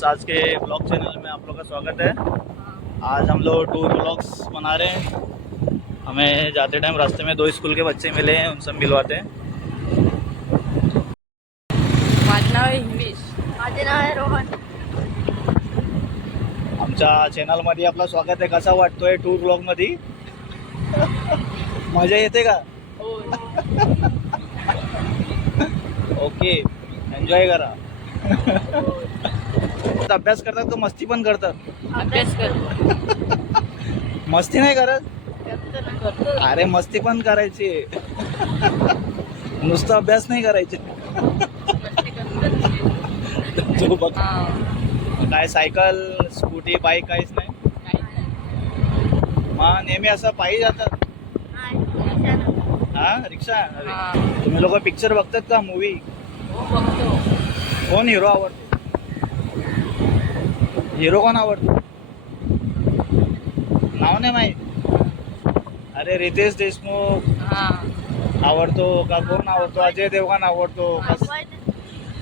Friends, आज के blog channel में आप लोग का स्वागत है। आज हम लोग टूर ब्लॉग्स बना रहे हैं। हमें जाते टाइम रास्ते में 2 स्कूल के बच्चे मिले हैं, उनसे मिलवाते हैं। माझं नाव आहे हिमेश. माझे नाव आहे रोहन. आमच्या चॅनलमध्ये आपलं स्वागत आहे. कसा वाटतोय टूर ब्लॉगमध्ये? मजा येते का? ओके, एन्जॉय करा. अभ्यास करतात तर मस्ती पण करतात? अभ्यास करतो. मस्ती नाही करत? अरे मस्ती पण करायची, नुसतं अभ्यास नाही करायचे. तू बघ, काय सायकल, स्कूटी, बाईक काहीच नाही? मग नेहमी असं पायी जातात? हा, रिक्षा. अरे, तुम्ही लोक पिक्चर बघतात का, मूवी? कोण हिरो आवडतो? हिरो कोण आवडतो? नाव नाही माहीत? अरे रितेश देशमुख आवडतो का? कोण आवडतो? अजय देवगण आवडतो?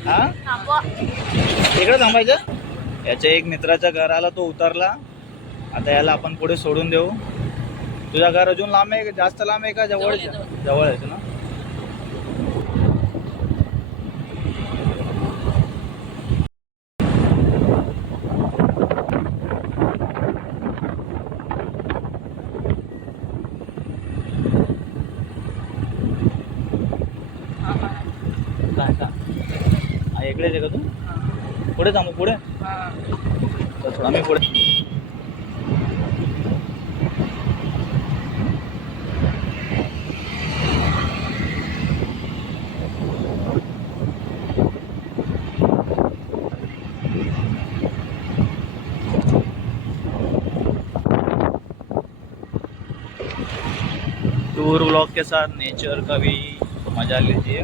हा, इकडे थांबायचं. याच्या एक मित्राच्या घराला तो उतरला. आता याला आपण पुढे सोडून देऊ. तुझं घर अजून लांब आहे? जास्त लांब आहे का जवळ? जवळ आहे ना. काय का इकडेच आहे का तू? पुढे थांबू, पुढे तर थोडा मी पुढे. टूर ब्लॉग के साथ नेचर का भी मजा लीजिए.